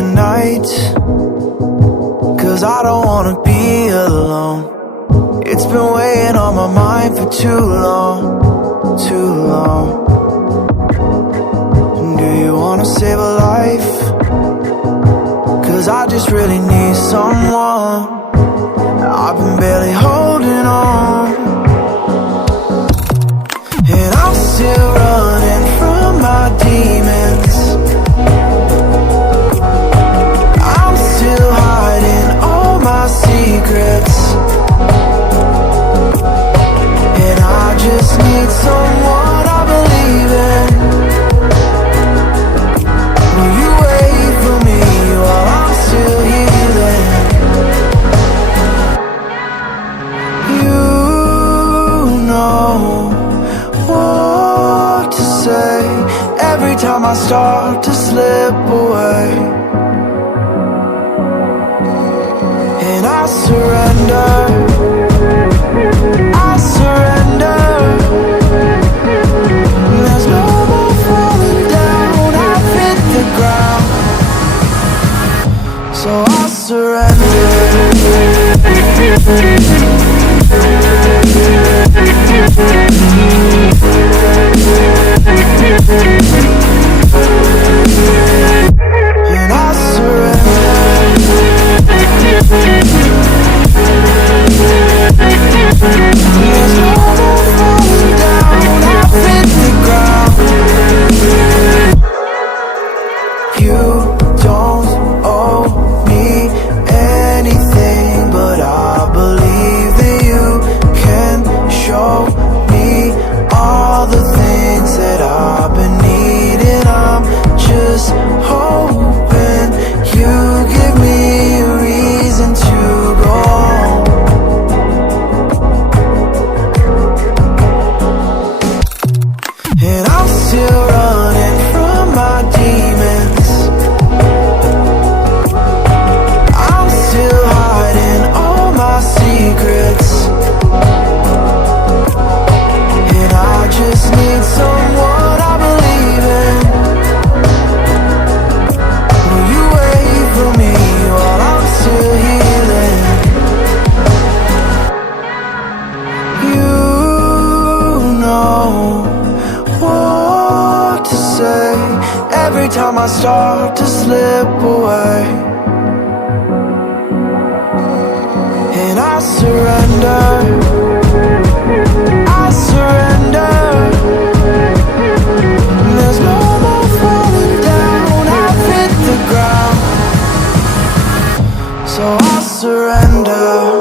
the night, 'cause I don't wanna be alone. It's been weighing on my mind for too long, too long. Do you wanna save a life? 'Cause I just really need someone. I've been barely holding on, and I'm still running from my demons. I'm still hiding all my secrets, and I just need someone I believe in. Will you wait for me while I'm still healing? You know what to say every time I start to slip away, and I surrender, I surrender. There's no more falling down, I've hit the ground, so I surrender. And I surrender. There's no more falling down, I've hit the ground. You don't owe me anything, but I believe that you can show me all the things that I've been needing. I'm just hoping you give me a reason to go on. And I'm still running from my demons. I'm still hiding all my secrets, and I just need someone I believe in. Will you wait for me while I'm still healing? You know what to say every time I start to slip away, and I surrender, I surrender. There's no more falling down, I've hit the ground, so I surrender.